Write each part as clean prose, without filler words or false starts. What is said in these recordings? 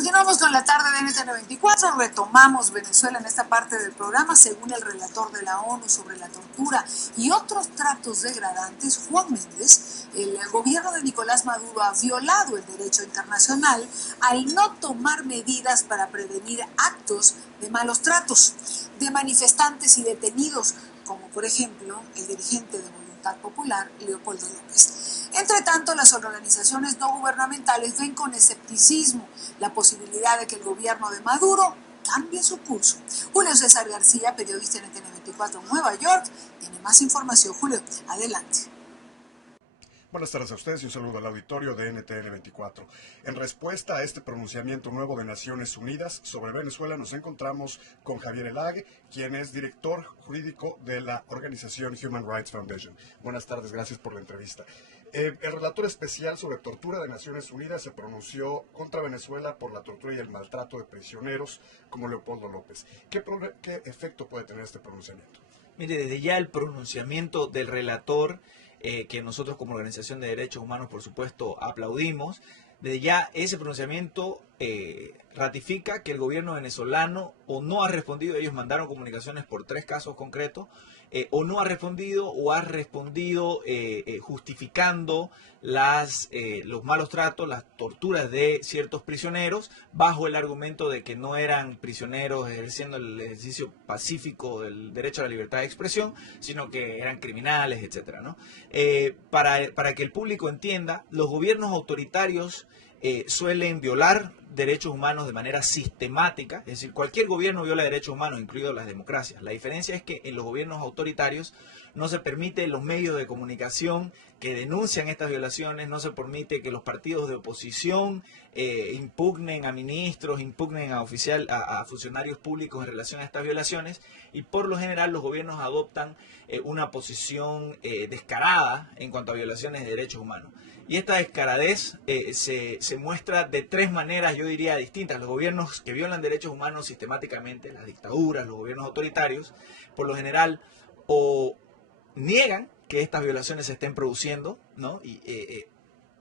Continuamos con la tarde de NTN 24, retomamos Venezuela en esta parte del programa. Según el relator de la ONU sobre la tortura y otros tratos degradantes, Juan Méndez, el gobierno de Nicolás Maduro ha violado el derecho internacional al no tomar medidas para prevenir actos de malos tratos de manifestantes y detenidos, como por ejemplo el dirigente de Voluntad Popular, Leopoldo López. Entre tanto, las organizaciones no gubernamentales ven con escepticismo la posibilidad de que el gobierno de Maduro cambie su curso. Julio César García, periodista en NTN 24 Nueva York, tiene más información. Julio, adelante. Buenas tardes a ustedes y un saludo al auditorio de NTN 24. En respuesta a este pronunciamiento nuevo de Naciones Unidas sobre Venezuela, nos encontramos con Javier Elague, quien es director jurídico de la organización Human Rights Foundation. Buenas tardes, gracias por la entrevista. El relator especial sobre tortura de Naciones Unidas se pronunció contra Venezuela por la tortura y el maltrato de prisioneros como Leopoldo López. ¿Qué efecto puede tener este pronunciamiento? Mire, desde ya el pronunciamiento del relator, que nosotros como Organización de Derechos Humanos, por supuesto, aplaudimos, desde ya ese pronunciamiento ratifica que el gobierno venezolano o no ha respondido. Ellos mandaron comunicaciones por 3 casos concretos, o no ha respondido o ha respondido justificando los malos tratos, las torturas de ciertos prisioneros bajo el argumento de que no eran prisioneros ejerciendo el ejercicio pacífico del derecho a la libertad de expresión, sino que eran criminales, etcétera, ¿no? Para que el público entienda, los gobiernos autoritarios suelen violar derechos humanos de manera sistemática, es decir, cualquier gobierno viola derechos humanos, incluidas las democracias. La diferencia es que en los gobiernos autoritarios no se permite los medios de comunicación que denuncian estas violaciones, no se permite que los partidos de oposición impugnen a ministros, impugnen a funcionarios públicos en relación a estas violaciones, y por lo general los gobiernos adoptan una posición descarada en cuanto a violaciones de derechos humanos. Y esta descaradez se muestra de 3 maneras, yo diría, distintas. Los gobiernos que violan derechos humanos sistemáticamente, las dictaduras, los gobiernos autoritarios, por lo general o niegan que estas violaciones se estén produciendo, ¿no?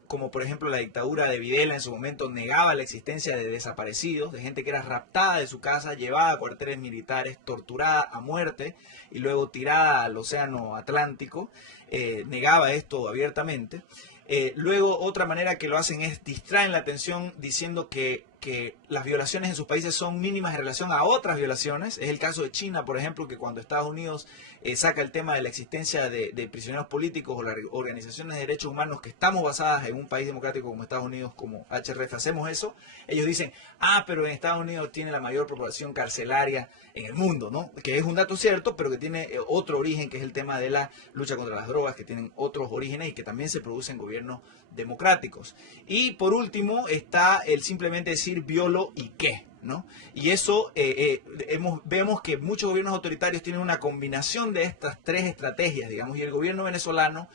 Como por ejemplo la dictadura de Videla en su momento negaba la existencia de desaparecidos, de gente que era raptada de su casa, llevada a cuarteles militares, torturada a muerte y luego tirada al océano Atlántico. Negaba esto abiertamente. Luego, otra manera que lo hacen es distraen la atención diciendo que las violaciones en sus países son mínimas en relación a otras violaciones. Es el caso de China, por ejemplo, que cuando Estados Unidos saca el tema de la existencia de prisioneros políticos o las organizaciones de derechos humanos que estamos basadas en un país democrático como Estados Unidos, como HRF, hacemos eso, ellos dicen, pero en Estados Unidos tiene la mayor población carcelaria en el mundo, ¿no? Que es un dato cierto, pero que tiene otro origen, que es el tema de la lucha contra las drogas, que tienen otros orígenes y que también se producen en gobiernos democráticos. Y por último está el simplemente decir violo y qué, ¿no? Y eso vemos que muchos gobiernos autoritarios tienen una combinación de estas 3 estrategias, digamos, y el gobierno venezolano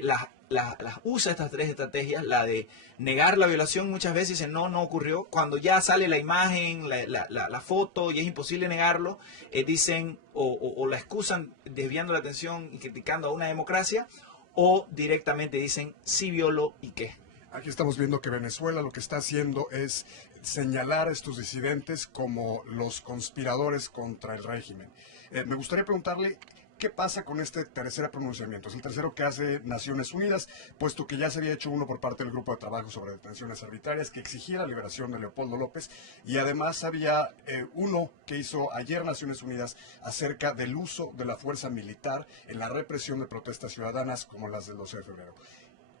las usa, estas 3 estrategias. La de negar la violación, muchas veces dicen no ocurrió. Cuando ya sale la imagen, la foto y es imposible negarlo, dicen o la excusan desviando la atención y criticando a una democracia, o directamente dicen sí violó y qué. Aquí estamos viendo que Venezuela lo que está haciendo es señalar a estos disidentes como los conspiradores contra el régimen. Me gustaría preguntarle, ¿qué pasa con este tercer pronunciamiento? Es el tercero que hace Naciones Unidas, puesto que ya se había hecho uno por parte del Grupo de Trabajo sobre Detenciones Arbitrarias que exigía la liberación de Leopoldo López, y además había uno que hizo ayer Naciones Unidas acerca del uso de la fuerza militar en la represión de protestas ciudadanas como las del 12 de febrero.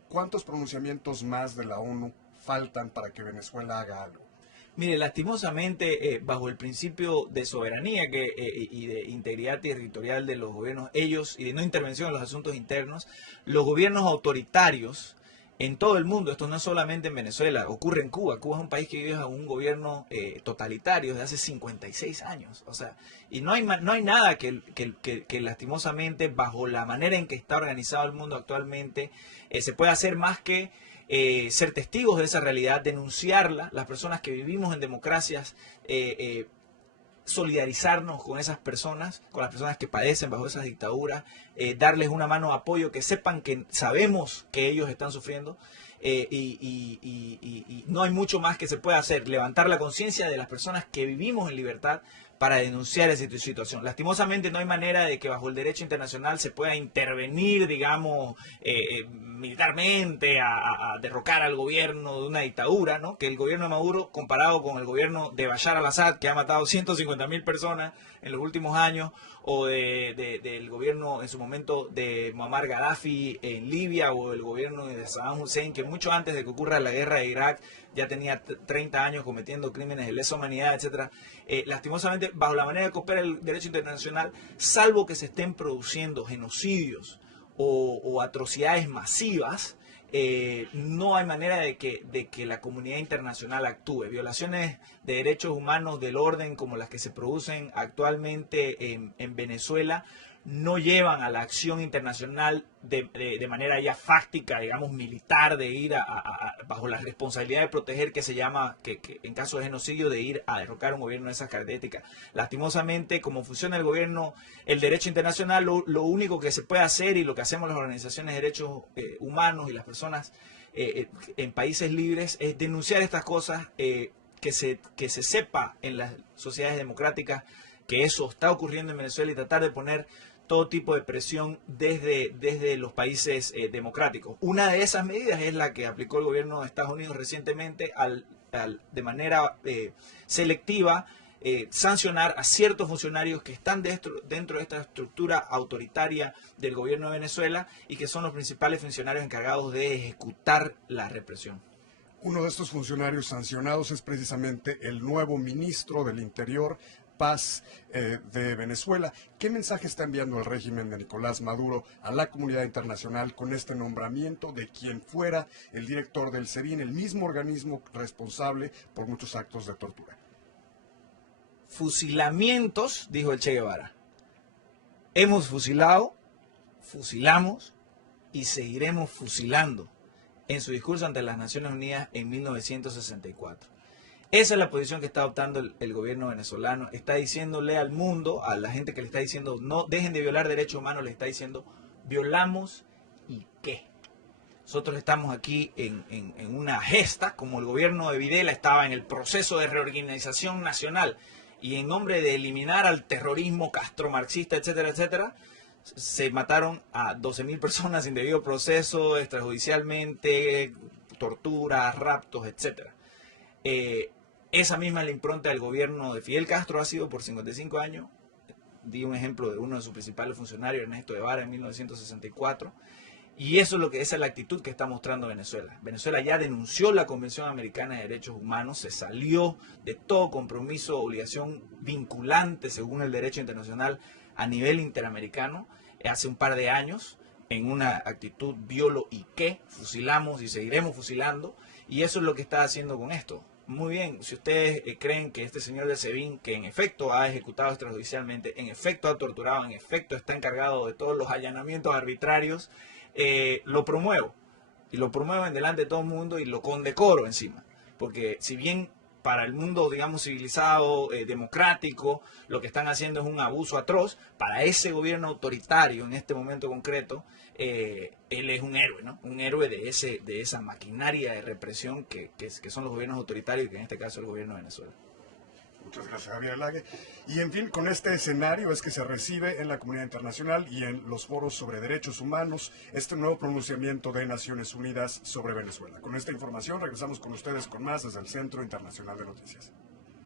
¿Cuántos pronunciamientos más de la ONU faltan para que Venezuela haga algo? Mire, lastimosamente, bajo el principio de soberanía y de integridad territorial de los gobiernos, ellos, y de no intervención en los asuntos internos, los gobiernos autoritarios en todo el mundo, esto no es solamente en Venezuela, ocurre en Cuba. Cuba es un país que vive bajo un gobierno totalitario desde hace 56 años. O sea, y no hay nada que lastimosamente, bajo la manera en que está organizado el mundo actualmente, se pueda hacer más que ser testigos de esa realidad, denunciarla, las personas que vivimos en democracias, solidarizarnos con esas personas, con las personas que padecen bajo esas dictaduras, darles una mano de apoyo, que sepan que sabemos que ellos están sufriendo. y no hay mucho más que se pueda hacer. Levantar la conciencia de las personas que vivimos en libertad para denunciar esa situación. Lastimosamente no hay manera de que bajo el derecho internacional se pueda intervenir, digamos, militarmente a derrocar al gobierno de una dictadura, ¿no? Que el gobierno de Maduro, comparado con el gobierno de Bashar al-Assad, que ha matado 150.000 personas en los últimos años, o del gobierno en su momento de Muammar Gaddafi en Libia, o el gobierno de Saddam Hussein, que mucho antes de que ocurra la guerra de Irak ya tenía 30 años cometiendo crímenes de lesa humanidad, etcétera. Lastimosamente, bajo la manera que opera el derecho internacional, salvo que se estén produciendo genocidios o atrocidades masivas, no hay manera de que la comunidad internacional actúe. Violaciones de derechos humanos del orden como las que se producen actualmente en Venezuela no llevan a la acción internacional de manera ya fáctica, digamos, militar, de ir bajo la responsabilidad de proteger, que se llama, que en caso de genocidio, de ir a derrocar un gobierno de esas características. Lastimosamente, como funciona el gobierno, el derecho internacional, lo único que se puede hacer, y lo que hacemos las organizaciones de derechos humanos y las personas en países libres, es denunciar estas cosas, que se sepa en las sociedades democráticas que eso está ocurriendo en Venezuela, y tratar de poner todo tipo de presión desde los países democráticos. Una de esas medidas es la que aplicó el gobierno de Estados Unidos recientemente de manera selectiva, sancionar a ciertos funcionarios que están dentro de esta estructura autoritaria del gobierno de Venezuela y que son los principales funcionarios encargados de ejecutar la represión. Uno de estos funcionarios sancionados es precisamente el nuevo ministro del Interior, Paz, de Venezuela. ¿Qué mensaje está enviando el régimen de Nicolás Maduro a la comunidad internacional con este nombramiento de quien fuera el director del SEBIN, el mismo organismo responsable por muchos actos de tortura? Fusilamientos, dijo el Che Guevara. Hemos fusilado, fusilamos y seguiremos fusilando, en su discurso ante las Naciones Unidas en 1964. Esa es la posición que está adoptando el gobierno venezolano. Está diciéndole al mundo, a la gente que le está diciendo no dejen de violar derechos humanos, le está diciendo violamos y qué. Nosotros estamos aquí en una gesta, como el gobierno de Videla estaba en el proceso de reorganización nacional, y en nombre de eliminar al terrorismo castromarxista, etcétera, etcétera, se mataron a 12.000 personas sin debido proceso, extrajudicialmente, torturas, raptos, etcétera. Esa misma es la impronta del gobierno de Fidel Castro, ha sido por 55 años. Di un ejemplo de uno de sus principales funcionarios, Ernesto Guevara, en 1964. Y esa es la actitud que está mostrando Venezuela. Venezuela ya denunció la Convención Americana de Derechos Humanos, se salió de todo compromiso o obligación vinculante según el derecho internacional a nivel interamericano hace un par de años, en una actitud violo y qué, fusilamos y seguiremos fusilando, y eso es lo que está haciendo con esto. Muy bien, si ustedes creen que este señor del SEBIN, que en efecto ha ejecutado extrajudicialmente, en efecto ha torturado, en efecto está encargado de todos los allanamientos arbitrarios, lo promuevo. Y lo promuevo en delante de todo el mundo y lo condecoro encima. Porque si bien para el mundo, digamos, civilizado, democrático, lo que están haciendo es un abuso atroz, para ese gobierno autoritario en este momento concreto, él es un héroe, ¿no? Un héroe de esa maquinaria de represión que son los gobiernos autoritarios, que en este caso es el gobierno de Venezuela. Muchas gracias, Javier Lague. Y en fin, con este escenario es que se recibe en la comunidad internacional y en los foros sobre derechos humanos este nuevo pronunciamiento de Naciones Unidas sobre Venezuela. Con esta información regresamos con ustedes con más desde el Centro Internacional de Noticias.